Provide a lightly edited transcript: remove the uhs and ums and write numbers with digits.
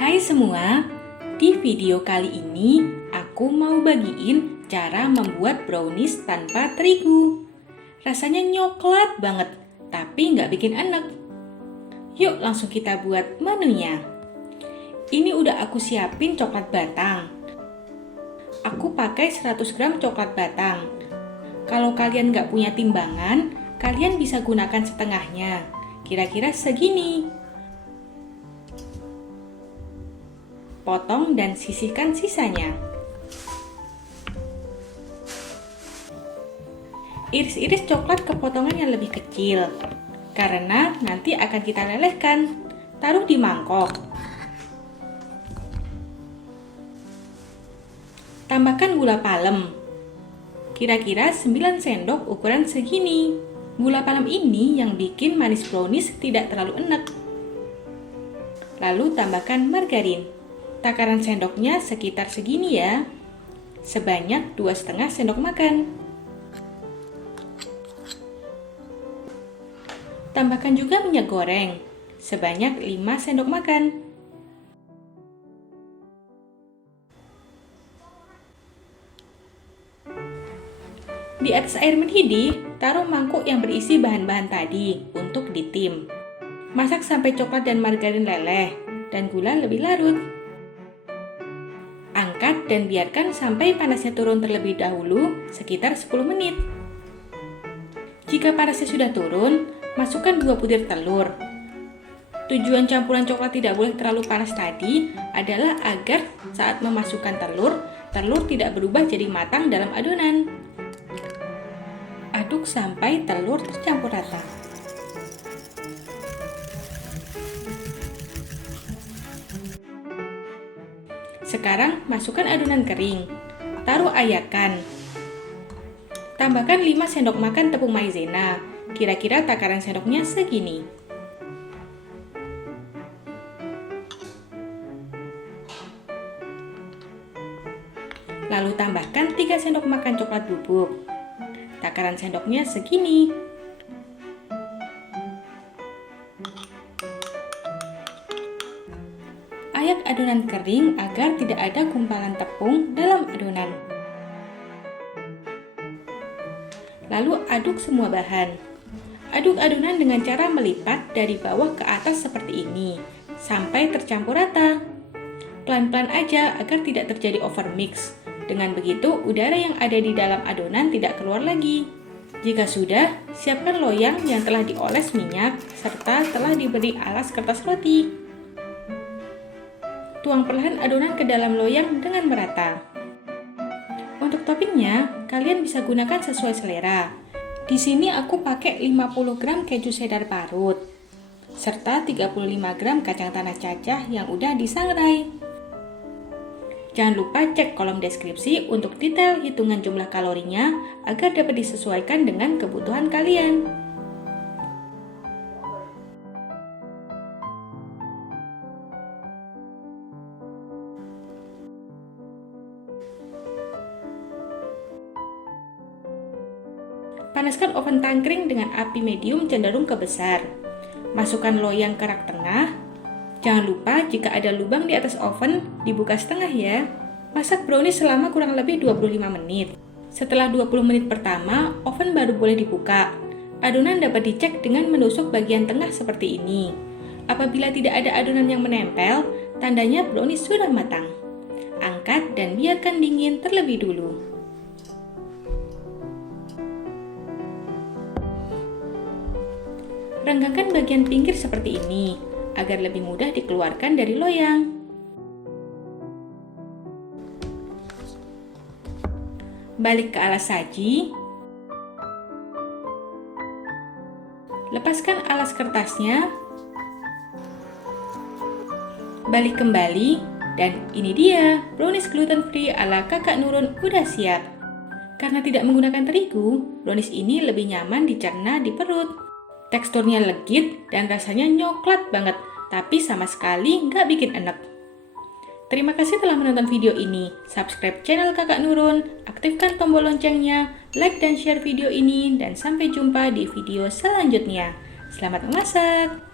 Hai semua, di video kali ini aku mau bagiin cara membuat brownies tanpa terigu. Rasanya nyoklat banget, tapi nggak bikin enek. Yuk langsung kita buat menunya. Ini udah aku siapin coklat batang. Aku pakai 100 gram coklat batang. Kalau kalian nggak punya timbangan, kalian bisa gunakan setengahnya, kira-kira segini. Potong dan sisihkan sisanya. Iris-iris coklat ke potongan yang lebih kecil, karena nanti akan kita lelehkan. Taruh di mangkok. Tambahkan gula palem, kira-kira 9 sendok ukuran segini. Gula palem ini yang bikin manis brownies tidak terlalu enek. Lalu tambahkan margarin. Takaran sendoknya sekitar segini ya, sebanyak 2,5 sendok makan. Tambahkan juga minyak goreng, sebanyak 5 sendok makan. Di atas air mendidih, taruh mangkuk yang berisi bahan-bahan tadi untuk ditim. Masak sampai coklat dan margarin leleh dan gula lebih larut. Angkat dan biarkan sampai panasnya turun terlebih dahulu sekitar 10 menit. Jika panasnya sudah turun, masukkan 2 butir telur. Tujuan campuran coklat tidak boleh terlalu panas tadi adalah agar saat memasukkan telur tidak berubah jadi matang dalam adonan. Aduk sampai telur tercampur rata. Sekarang masukkan adonan kering, taruh ayakan. Tambahkan 5 sendok makan tepung maizena, kira-kira takaran sendoknya segini. Lalu tambahkan 3 sendok makan coklat bubuk, takaran sendoknya segini. Ayak adonan kering agar tidak ada gumpalan tepung dalam adonan. Lalu aduk semua bahan. Aduk adonan dengan cara melipat dari bawah ke atas seperti ini, sampai tercampur rata. Pelan-pelan aja agar tidak terjadi overmix. Dengan begitu, udara yang ada di dalam adonan tidak keluar lagi. Jika sudah, siapkan loyang yang telah dioles minyak, serta telah diberi alas kertas roti. Tuang perlahan adonan ke dalam loyang dengan merata. Untuk toppingnya, kalian bisa gunakan sesuai selera. Di sini aku pakai 50 gram keju cheddar parut, serta 35 gram kacang tanah cacah yang udah disangrai. Jangan lupa cek kolom deskripsi untuk detail hitungan jumlah kalorinya agar dapat disesuaikan dengan kebutuhan kalian. Panaskan oven tangkring dengan api medium cenderung ke besar. Masukkan loyang ke rak tengah. Jangan lupa jika ada lubang di atas oven, dibuka setengah ya. Masak brownies selama kurang lebih 25 menit. Setelah 20 menit pertama, oven baru boleh dibuka. Adonan dapat dicek dengan menusuk bagian tengah seperti ini. Apabila tidak ada adonan yang menempel, tandanya brownies sudah matang. Angkat dan biarkan dingin terlebih dulu. Renggangkan bagian pinggir seperti ini, agar lebih mudah dikeluarkan dari loyang. Balik ke alas saji. Lepaskan alas kertasnya. Balik kembali, dan ini dia, brownies gluten free ala Kakak Nurun udah siap. Karena tidak menggunakan terigu, brownies ini lebih nyaman dicerna di perut. Teksturnya legit dan rasanya nyoklat banget, tapi sama sekali nggak bikin enek. Terima kasih telah menonton video ini. Subscribe channel Kakak Nurun, aktifkan tombol loncengnya, like dan share video ini, dan sampai jumpa di video selanjutnya. Selamat memasak!